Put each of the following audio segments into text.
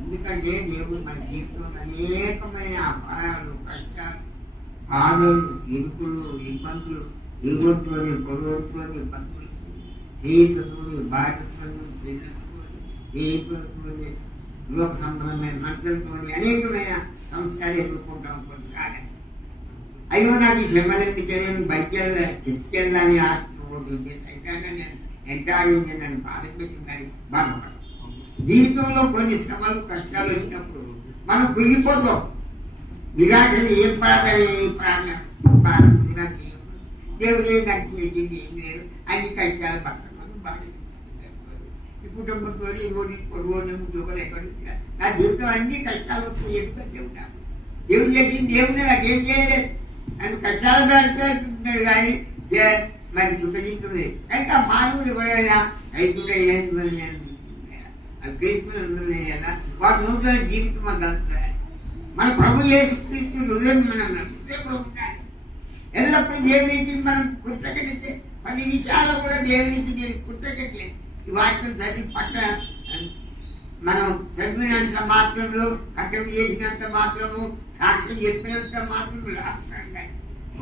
ఎందుకంటే దేవుడు మన జీవితంలో అనేకమైన అపాయాలు, కష్టాలు, బాధలు, ఇరుకులు, ఇబ్బందులు, దిగుతుని, పొరుగుతుని, బంధువులు, స్నేహితులు, బాధ్యతలు, పిల్లలతో, స్నేహితులతోని, లోక సంబంధమైన మనుషులతోని అనేకమైన సంస్కారాలు ఎదుర్కొంటాం కొన్నిసార్లు. అయ్యో నాకు ఈ శ్రమలు ఎందుకని బయటికి వెళ్ళాలి, చెట్టుకెళ్ళాలని ఆశపోతుంది, సైతాన్ని నేను ఎంటాడింది, నన్ను బాధపెట్టిందని బాధపడతాం. జీవితంలో కొన్ని శ్రమలు, కష్టాలు వచ్చినప్పుడు మనం కురిగిపోతాం. నిరాశలు ఏం పడదని బాధ దేవుడు నాకు చేసింది ఏం లేదు, అన్ని కష్టాలు పక్కన బాధ. ఈ కుటుంబంతో పొరుగుని ఉద్యోగాలు ఎక్కడ నా జీవితం అన్ని కష్టాలు వస్తాయి. ఎందుకంటే దేవుడు చేసింది దేవుడు నాకేం చేయలేదు, నన్ను కష్టాలు పెడుతున్నాడు కానీ మరి సుఖించుతుంది. అయితే ఆ మానవుడు ఎవరైనా రైతుడే క్రీస్తున్నా వాడు నూతన జీవితం అంటారు. మన ప్రభు యేసుక్రీస్తు హృదయం మనం హృదయంలో ఉండాలి. ఎల్లప్పుడూ దేవునికి మనం కృతజ్ఞత, 10 నిమిషాలు కూడా దేవునికి నేను కృతజ్ఞత. ఈ వాక్యం చదివి పట్ల మనం చదివినంత మాత్రంలో, కట్టడి చేసినంత మాత్రము, సాక్ష్యం చెప్పినంత మాత్రం రాస్తాం కానీ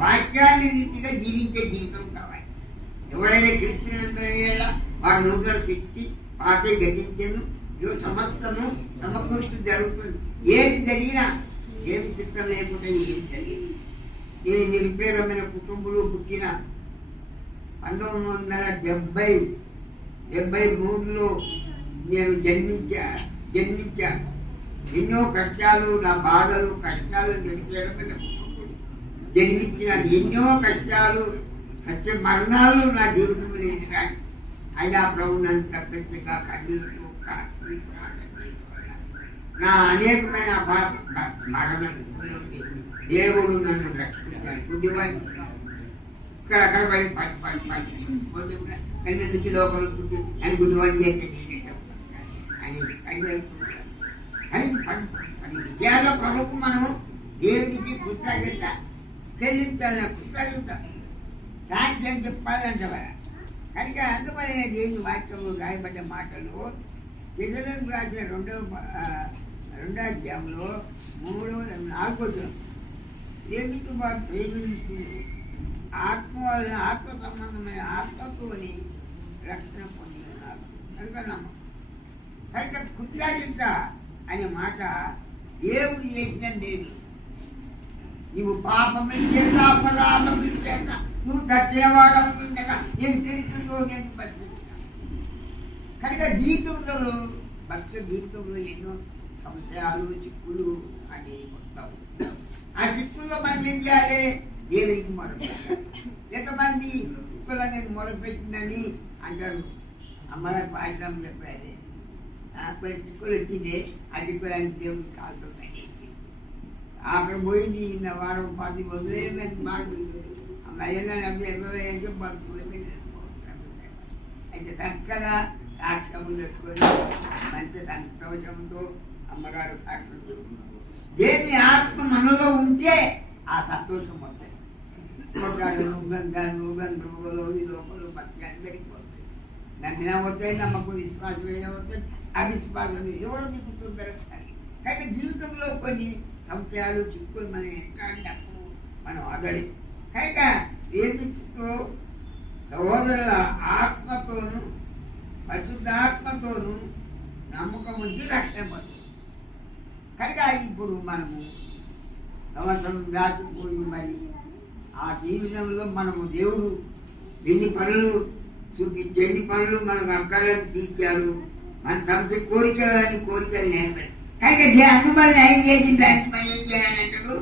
వాక్యాన్ని రీతిగా జీవించే జీవితం కావాలి. ఎవడైనా క్రీస్తునంతా వాడు నూతన సృష్టి, పాటే గతించను, సమస్తము సమకూర్చు జరుగుతుంది. ఏది జరిగినా ఏమి చిత్రం లేకుండా ఏం జరిగింది. నేను నిరుపేదమైన కుటుంబంలో పుట్టిన 1973లో నేను జన్మించా. ఎన్నో కష్టాలు, నా బాధలు, కష్టాలు, నిరుపేదమైన కుటుంబంలో జన్మించిన ఎన్నో కష్టాలు, సత్య మరణాలు నా జీవితంలో లేదు. కానీ అయినా ప్రభు నన్ను తప్పించగా కన్నీరు, నా అనేకమైన మరణం దేవుడు నన్ను రక్షించాడు. గుడ్డివాడి ఇక్కడ అక్కడ పడి కన్నెందుకు లోపల పుట్టి అని గుడ్డివాడి చేస్తే అని కానీ 10 విజయాల్లో ప్రభుకు మనము దేవుడికి కృతజ్ఞత చెల్లించాలి. కృతజ్ఞత థ్యాంక్స్ అని చెప్పాలంటే కనుక అందువల్ల దేవుని వాక్యంలో రాయబడ్డ మాటలు ఇతరులకు రాసిన 2వ అధ్యాయంలో 3-4 వచనం ప్రేమించు వారు ప్రేమించు ఆత్మ సంబంధమైన ఆత్మతోని రక్షణ పొంది ఉన్నారు కనుక నమ్మకం. కనుక కృతజ్ఞత అనే మాట దేవుడు చేసిన దేవుడు. నువ్వు పాపం చేత, అపరాధం చేత నువ్వు చచ్చేవాడవుతుండగా నేను తిరుగుతుందో నేను బతుకుతున్నా. కనుక భక్త జీవితంలో ఎన్నో సంశయాలు, చిక్కులు అనేవి వస్తావు. ఆ చిక్కుల్లో మనం ఏం చేయాలి? దేవునికి మొరపెట్టాలి. ఎంతమంది చిక్కుల్లో నేను మొరపెట్టిందని అంటారు. అమ్మగారు పాఠం చెప్పారు, కొన్ని చిక్కులు వచ్చిందే, ఆ చిక్కులని దేవునికి కాలుతున్నాయి. అక్కడ పోయింది వారం 10 వదిలేమని మాట్లాడుతుంది. అయితే చక్కగా సాక్ష్యము తెచ్చుకొని మంచి సంతోషంతో అమ్మగారు సాక్ష్యం చెప్పుకున్నారు. దేని ఆత్మ మనలో ఉంటే ఆ సంతోషం వస్తాయి. గంటలు ఈ లోపల భక్తి అందరికి పోతాయి. నమ్మిన వస్తాయి, నమ్మకం విశ్వాసమైన వస్తాయి, అవిశ్వాసం ఎవరో దిగుతుంటారు. కానీ జీవితంలో కొన్ని సంశయాలు, చిక్కులు మనం ఎట్లాంటప్పుడు మనం ఆదరి కనుక ప్రేమితో సహోదరుల ఆత్మతోను పరిశుద్ధాత్మతోను నమ్మకం ఉంచి రక్షణ పొందుతుంది. కనుక ఇప్పుడు మనము సంవత్సరం దాటిపోయి మరి ఆ జీవితంలో మనము దేవుడు ఎన్ని పనులు చూపించి, ఎన్ని పనులు మనకు అక్కర్లను తీర్చారు. మన సంస్థ కోరికలు నేర్పారు. కనుక అందువల్ల ఏం చేసింది, దానికి మనం ఏం చేయాలంటాడు?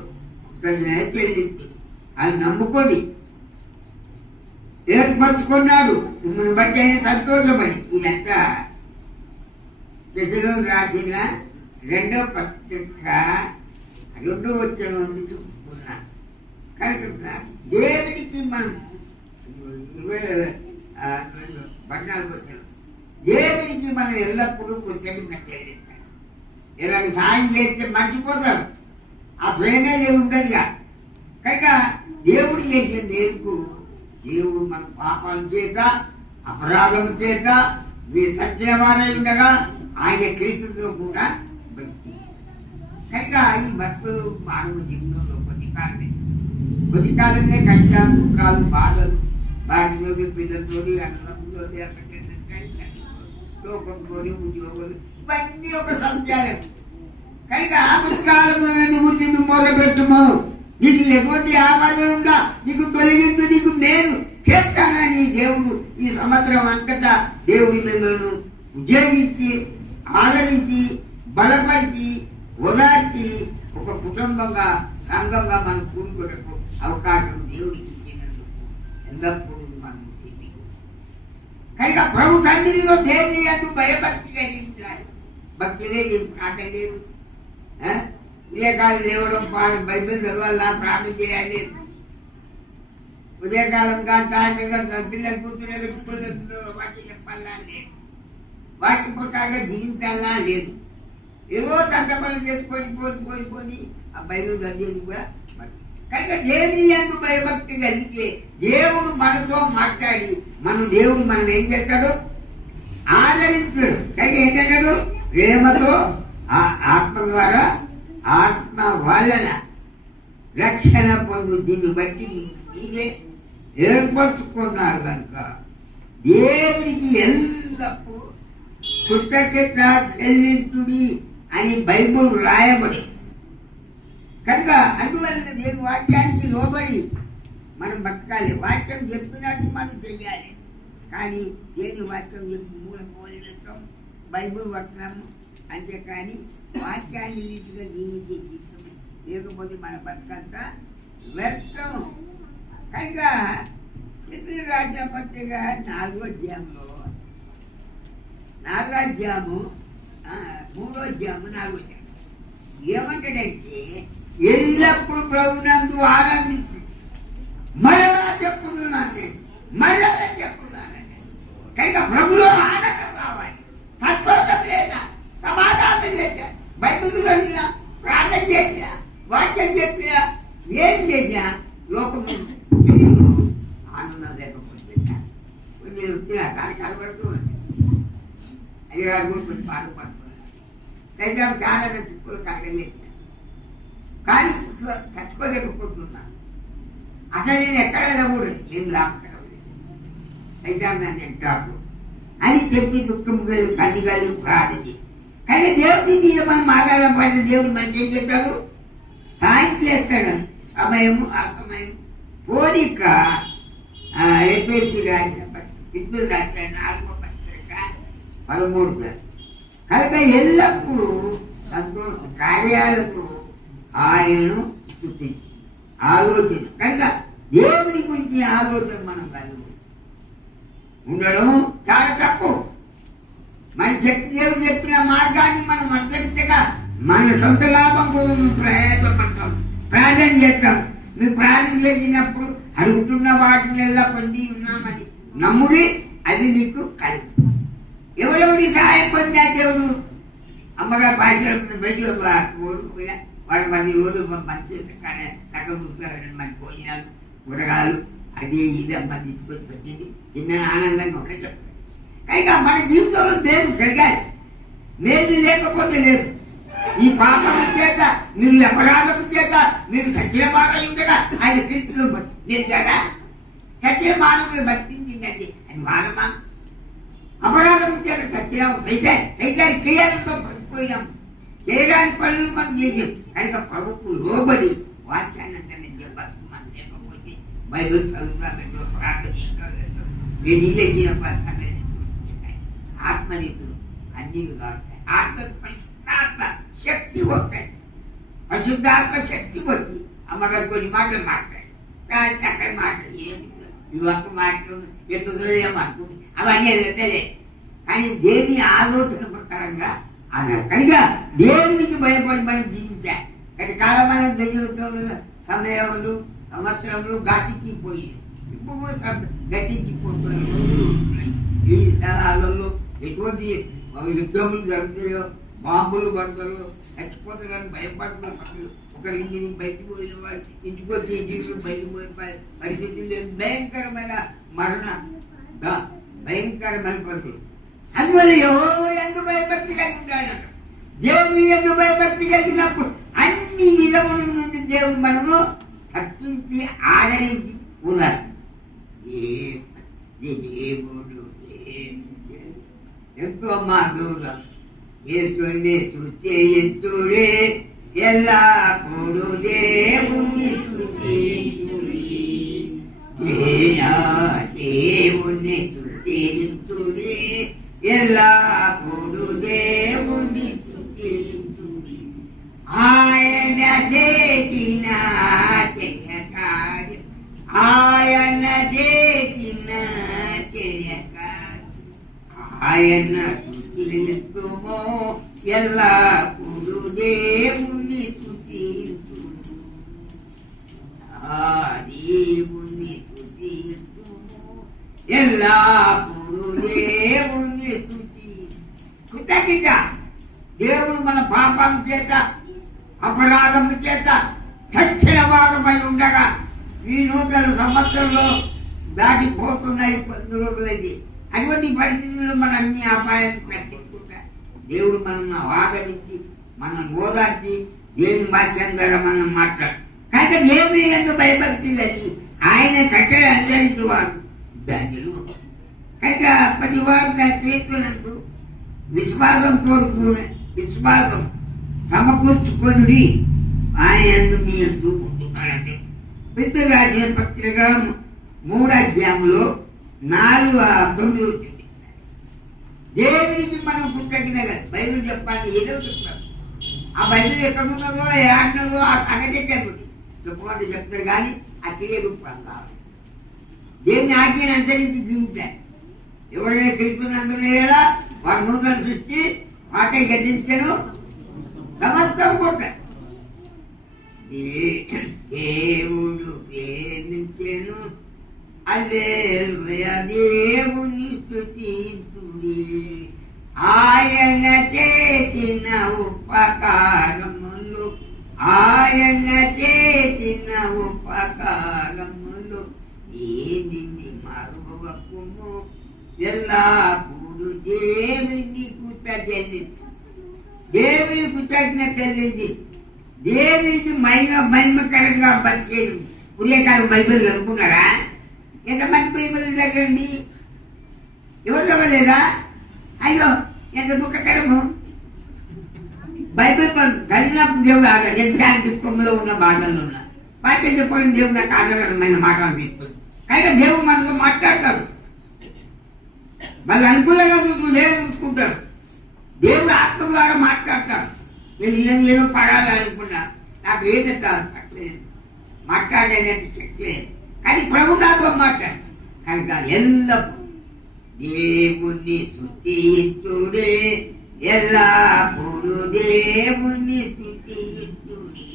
కృతజ్ఞత చెల్లింపు. అది నమ్ముకోండి. ఏర్పరచుకున్నాడు, మిమ్మల్ని బట్టి ఆయన సంతోషపడి. ఇదంతా దశలో రాసిన 2వ పత్రిక 2వ వచనం నుండి చెప్పుకున్నా. కనుక దేవునికి మనం 14వ వచనం, దేవునికి మనం ఎల్లప్పుడూ కృతజ్ఞత చెల్లించాలి. ఇలాగ సాయం చేస్తే మర్చిపోతారు, ఆ ప్రేమే ఉండదు. కనుక దేవుడు చేసిన దేవుడు మన పాపం చేత, అపరాధం చేత మీరు చచ్చిన వారై ఉండగా ఆయన క్రీస్తుతో కూడా కనుక ఈ బతుకులు మానవ జీవితంలో కొద్ది కాలమే కష్టాలు, దుఃఖాలు, బాధలు, భార్యలోకి పిల్లలతోటి, అన్నదమ్ములతోటి, లోకంతో, ఉద్యోగులు, ఇవన్నీ ఒక సంచారం. కనుక ఆపత్కాలంలో గురించి నువ్వు మొదలుపెట్టుము. నీకు ఎటువంటి ఆపదలుండా నీకు తొలగించు, నీకు నేను చేస్తానని దేవుడు ఈ సంవత్సరం అంతటా దేవుడి మిమ్మల్ని ఉద్యోగించి, ఆదరించి, బలపరిచి, ఓదార్చి ఒక కుటుంబంగా, సంఘంగా మనం కూడుకోవడానికి అవకాశం దేవుడికి ఇచ్చినందుకు ఎల్లప్పుడూ మనం కనుక ప్రభు సన్నిధిలో దేవుని యందు భయభక్తి కలిగించాలి. భక్తి లేదు, ప్రార్థన లేదు, ఉదయకాలం లేవడం, బైబిల్ చదవాలా, ప్రార్థన చేయాలి, ఉదయకాలం పిల్లలు కూర్చునే పెట్టుకుని వాక్యం చెప్పాలా లేదు, వాక్యం ప్రకారంగా జీవించాలా లేదు, ఏవో సంకల్పాలు చేసుకొని పోని ఆ బైబిల్ చదివేది కూడా. కనుక దేవుని యందు భయభక్తి కలిగితే దేవుడు మనతో మాట్లాడి దేవుడు మనల్ని ఏం చేస్తాడు? ఆదరించాడు. కనుక ఏంటంటాడు? ప్రేమతో ఆత్మ ద్వారా, ఆత్మ వలన రక్షణ పొందు. దీన్ని బట్టి నీవే ఏర్పరచుకున్నారు కనుక దేవునికి ఎల్లప్పుడూ కృతజ్ఞత చెల్లించుడి అని బైబుల్ రాయబడి. కనుక అందువలన దేవుని వాక్యానికి లోబడి మనం బతకాలి. వాక్యం చెప్పినట్టు మనం చెయ్యాలి. కానీ దేని వాక్యం చెప్పి మూలపోలేటం బైబుల్ పట్టణము, అంతేకాని వాక్యాన్ని రీతిగా జీవించే జీవితం లేకపోతే మన బతకంతా వ్యర్థం. కనుక ఇతరులు రాసిన పత్రిక 4వ అధ్యాయంలో 4వ అధ్యాయము 3వ అధ్యాయము 4వ అధ్యాయం ఏమంటాడంటే, ఎల్లప్పుడు ప్రభునందు ఆనందించు. మరలా చెప్పుతున్నాను, నేను మరలా చెప్పుతున్నాను. కనుక ప్రభులో ఆనందం కావాలి. సంతోషం లేదా, సమాధానం లేదా, బైబిల్ చదివినా, ప్రార్థన చేసినా, వాక్యం చెప్పినా, ఏం చేసినా లోకము ఆనందం లేకపోతే నేను వచ్చినా దానికి అలవడుతూ ఉంది. అయ్యగారు కూర్చొని బాధపడుతున్నాను. దైవానికి ఆనంద చిక్కులు కలగలేదు, కానీ కట్టుకోలేకపోతున్నాను. అసలు నేను ఎక్కడైనా కూడా ఏం లాభకరం అయితే నన్ను ఎంటాడు అని చెప్పి దుఃఖం కలిగి కన్ను కలిగి ప్రార్థించి. కానీ దేవుడి మీద మనం మాట్లాడబడిన దేవుడు మనకి ఏం చేస్తాడు? సాయం చేస్తాడు. సమయము అసమయం పోలిక. ఎఫెసీయులకు రాసిన పత్రిక 4వ పత్రిక 13. కనుక ఎల్లప్పుడూ సంతోష కార్యాలతో ఆయనను స్తుతించి ఆలోచన. కనుక దేవుని గురించి ఆలోచన మనం కలిగి ఉండడం చాలా తప్పు. మన దేవుడు చెప్పిన మార్గాన్ని మనం అనుసరించగా మన సొంత లాభం కోసం ప్రయాసపడతాం, ప్రార్థన చేస్తాం. మీరు ప్రార్థన చేసినప్పుడు అడుగుతున్న వాటినల్లా పొంది ఉన్నామని నమ్ముడి, అది నీకు కలిగి. ఎవరెవరి సహాయం పొందా దేవుడు? అమ్మగారు భాషలో బయటలో పోయినా వాడు 10 రోజులు మంచి చక్కగా చూసుకోవాలని మంచి భోజనాలు, కూరగాయలు, అది ఇది అమ్మ తీసుకొని పెట్టింది, తిన్న ఆనందంగా ఉంటే చెప్తారు. కనుక మన జీవితంలో దేవుడు జరగాలి. నేను లేకపోతే లేదు. ఈ పాపము చేత, మీరు అపరాధము చేత మీరు చచ్చిన బాగా ఉండగా ఆయన క్రీస్తులో లేదు కదా. చచ్చిన మానవులు బతికించిందండి అని వానమా? అపరాధము చేత చచ్చినాము, సైతాన్ని క్రియలతో పడిపోయినాము, చేయడానికి పనులు మనం చేసాం. కనుక ప్రభుకు లోబడి వాక్యాన్ని అంతా నేను చెప్పాల్సి మనం లేకపోతే బైబిల్ చదువుతా ప్రార్థన ఆత్మనీతులు అన్ని కావస్తాయి. ఆత్మ శక్తి వస్తాయి. పరిశుద్ధాత్మ శక్తి వచ్చి అమ్మగారు కొన్ని మాటలు మాట్లాడి కానీ చక్కని మాటలు ఏమి ఇవి ఒక్క మాటలు ఎత్తుదో ఏమనుకుంది అవన్నీ తెలియదు. కానీ దేని ఆలోచన ప్రకారంగా అన్నారు. కనుక దేవునికి భయపడి మనం జీవించాలి. గత కాలమైన దగ్గర సమయములు, సంవత్సరములు గతించిపోయి ఇప్పుడు కూడా గతించిపోతున్నాయి. ఈ స్థలాలలో ఎటువంటి యుద్ధములు జరుగుతాయో, బాంబులు పడతాయో, చచ్చిపోతారని భయపడుతున్న పనులు. ఒకరింటి బయటకు పోయిన వాళ్ళు ఇంటికి వచ్చి ఇంటికి బయటకు పోయిన పరిస్థితి లేదు. భయంకరమైన మరణ, భయంకరమైన పరిస్థితి. అందువల్ల ఎందుకు భయభక్తి కలిగి ఉంటాడు? దేవుని యందు భయభక్తి కలిగినప్పుడు అన్ని నిజముల నుండి దేవుడు మనము తప్పించి ఆదరించి ఉన్నాడు. దేవుడు ఎంతో మా దూరం యేసుని స్తుతించుడే ఎల్లప్పుడు దేవుని స్తుతించుడే దేవుని స్తుతించుడే ఎల్లప్పుడు దేవుని స్తుతించుడే ఆయన చేసిన కార్యం ఆయన చేసిన ఆయన స్తుతించుము ఎల్లప్పుడు దేవుని స్తుతించుము దేవుని స్తుతించుము ఎల్లప్పుడు దేవుని కృతజ్ఞత. దేవుడు మన పాపం చేత అపరాధము చేత చచ్చిన వారమై ఉండగా ఈ నూతన సంవత్సరంలో దాటిపోతున్నాయి 10 రోజులైంది. అటువంటి పరిస్థితుల్లో మన అన్ని అపాయాన్ని తగ్గించుకుంటా దేవుడు మనల్ని ఆదరించి మనం ఓదార్చి దేవుని వాక్యం ద్వారా మనం మాట్లాడు కనుక దేవుని యందు భయభక్తి కలిగి ఆయన కట్టడి అనుసరించేవాడు ధన్యులు. కనుక ప్రతి వారు దాని క్రీస్తునందు విశ్వాసం కోరుకునే విశ్వాసం సమకూర్చుకొని ఆయన యందు మీ యందు ఉంటున్నాడంటే పితృ రాసిన పత్రిక 3వ అధ్యాయంలో 4-9 వచ్చింది. దేవునికి మనం కృతజ్ఞత బైబిల్ చెప్పాలి ఏదో చెప్తారు. ఆ బైబిల్ ఎక్కడున్నదో ఏడున్నదో ఆ సంగతి చెప్పమంటే చెప్తారు కానీ ఆ క్రియ రూపం కావాలి. దేవుని ఆజ్ఞను అనుసరించి జీవించాలి. ఎవరైనా క్రీస్తునందున ఏడా వాడు నూతన సృష్టి వాటే గతించను సమస్తం పోతారు. దేవుడు ప్రేమించెను హల్లెలూయా దేవుని స్తుతించుడి ఆయన చేసిన ఉపకారములు ఆయన చేసిన ఉపకారములు ఏదిని మరువకుము ఎల్లప్పుడు దేవుని కృతజ్ఞత చెల్లించి దేవునికి మహిమకరంగా బతికేది. ఉదయకాలం బైబిల్ చదువుకున్నారా? ఎంతమంది బైబిల్ చదవండి? ఎవరు చదవలేదా? అయ్యో ఎంత దుఃఖకరము. బైబిల్ చదివినప్పుడు దేవుడు ఎంత దుఃఖంలో ఉన్న బాధల్లో ఉన్న వాక్యం చెప్పిన దేవుడు నాకు ఆధారమైన మాటలు తీస్తుంది. కనుక దేవుడు మనతో మాట్లాడతాడు. వాళ్ళు అనుకూలంగా దేవుడు చూసుకుంటారు. దేవుడు ఆత్మ ద్వారా మాట్లాడతాడు. నేను ఏదో పడాలనుకున్నా నాకు ఏది పట్టలేదు మాట్లాడేటువంటి శక్తి లేదు కానీ ప్రభు నాతో మాట్లాడు కనుక ఎల్లప్పుడు దేవుని స్తుతించుడే ఎల్లప్పుడు దేవుని స్తుతించుడే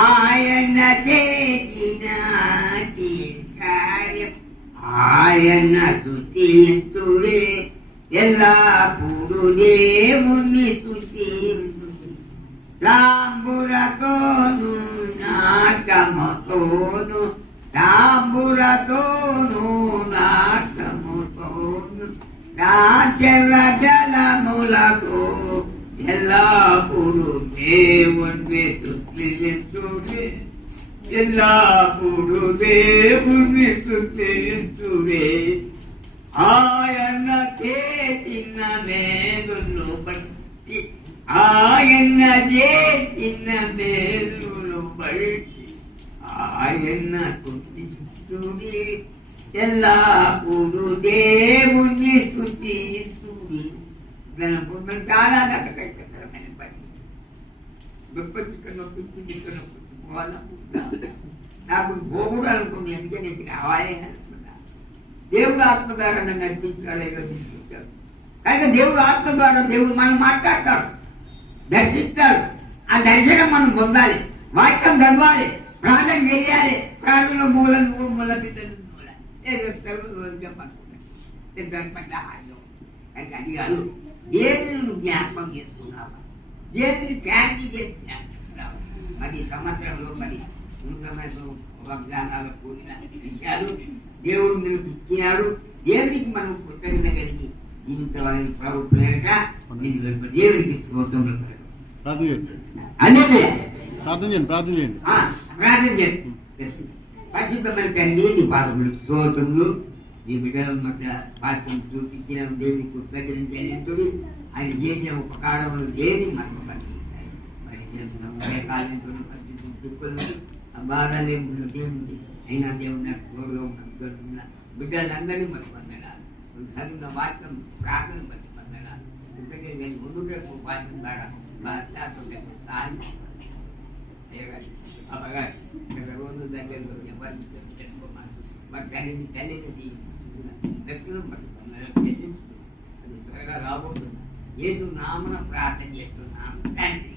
ఆయన చేసిన కార్యం ఆయన స్తుతించుడే ఎల్లప్పుడు దేవుని స్తుతించుడే తాంబూరతోను నాటముతోను తాంబూరతోను నాటముతోను రాజల జలములతో ఎల్లప్పుడు దేవుని స్తుతించుడే ఎల్లప్పుడు దేవుని స్తుతించుడే ఆయన చేసిన మేలును బట్టి ఆయన చేసిన మేలును బట్టి ఆయన స్తుతించుడి ఎల్లప్పుడు దేవుని స్తుతించుడి. చాలా కష్టకరమైన పని. గొప్ప చిక్కను నాకు పోకూడదు అనుకుని ఎందుకంటే నీకు రావాలి అనుకున్నా. దేవుడు ఆత్మ ద్వారా నన్ను నడిపించాడు ఏదో తీసుకొచ్చాడు. కనుక దేవుడు ఆత్మ ద్వారా దేవుడు మనం మాట్లాడతాడు, దర్శిస్తాడు. ఆ దర్శనం మనం పొందాలి, వాక్యం చదవాలి, ప్రార్థన చేయాలి. ప్రార్థనలో మూల బిడ్డలు ఏదో తినడానికి పట్ల హాయిలో. కనుక అది కాదు, దేవుని నువ్వు జ్ఞాపకం చేసుకున్నావా, దేవుని త్యాగి చేసి జ్ఞాపకం. మరి సంవత్సరంలో మరి వాగ్దానాలు కూడిన విషయాలు దేవుడు మనకు ఇచ్చినాడు. దేవునికి మనం కృతజ్ఞత కలిగి జీవితాలని ప్రభుత్వం దేవుడికి స్తోత్రములు ప్రార్థన చేయండి అనేది ప్రార్థన చేయండి ప్రార్థన చేయండి ప్రార్థన చేయండి. పరిశుద్ధమైన తండ్రి నీ పాదములు స్తోత్రములు. నీ బిడ్డల మధ్య వాక్యం చూపించిన దేవుని కృతజ్ఞతలు. ఆయన చేసిన ఉపకారములు దేని మనకు పట్టించాయి. మరి చేసిన ఉదయకాలంతో పరిశుద్ధం చుక్కలు ఆ బాధలే దేవుడి అయినా దేవుడు నాకు తోడుగా ఉన్న బిడ్డలందరినీ మరి పొందడాలి. చదివిన వాక్యం ప్రార్థన బట్టి పొందడాలి. కృతజ్ఞత ముందుకు వాక్యం ద్వారా సాయం అమ్మగారు రోజు దగ్గరలో ఎవరిని తెలుసుకోమని మరి తల్లిని తీసుకుంటున్న వ్యక్తులు మరి అది త్వరగా రాబోతుంది. ఏదో నామన ప్రార్థన చేస్తున్నాను తండ్రి.